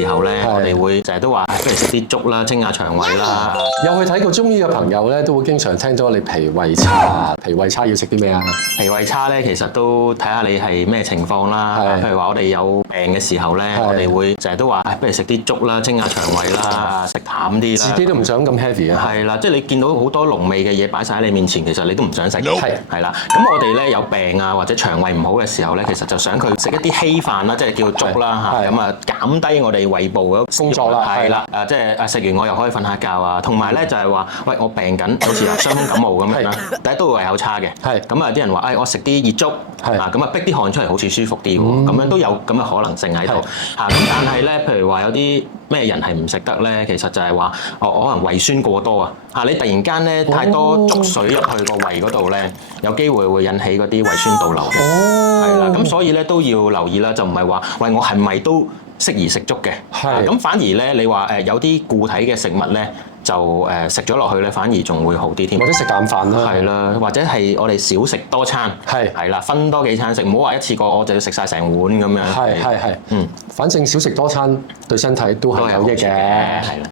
時候咧，我哋會成日都話，不如食啲粥啦，清下腸胃啦。有去睇過中醫嘅朋友咧，都會經常聽咗你脾胃差。脾胃差要食啲咩啊？脾胃差咧，其實都睇下你係咩情況啦。譬如話我哋有病嘅時候咧，我哋會成日都話，不如食啲粥啦，清下腸胃啦，食淡啲啦。自己都唔想咁 heavy 啊。係啦，即係你見到好多濃味嘅嘢擺晒喺你面前，其實你都唔想食。係啦，咁我哋咧有病啊或者腸胃唔好嘅時候咧，其實就想佢食一啲稀飯啦，即係叫粥啦嚇，咁啊減低我哋胃部嗰工作啦。係啦，即係食完我又可以瞓下覺啊。同埋咧就係話，喂我病緊，好似話傷風感冒咁樣啦，第一都會胃口差嘅。咁啊啲人話，我食啲熱粥啊，咁啊逼啲汗出嚟好似舒服啲喎，咁樣都有咁嘅可能性喺度嚇。咁但係咧，譬如話有啲咩人係唔食得咧，其實就係話我可能胃酸過多啊嚇，你突然間咧太多粥水入去個胃嗰度咧，有機會會引起嗰啲胃酸倒流嘅。係啦，咁所以咧都要留意啦，就唔係話喂我係咪都適宜食粥嘅？咁反而咧你話有啲固體嘅食物咧。就食咗落去咧，反而仲會好啲添。或者食淡飯啦，係啦，或者係我哋少食多餐，係啦，分多幾餐食，唔好話一次過我就要食晒成碗咁樣。係，反正少食多餐對身體都係有益嘅。係啦。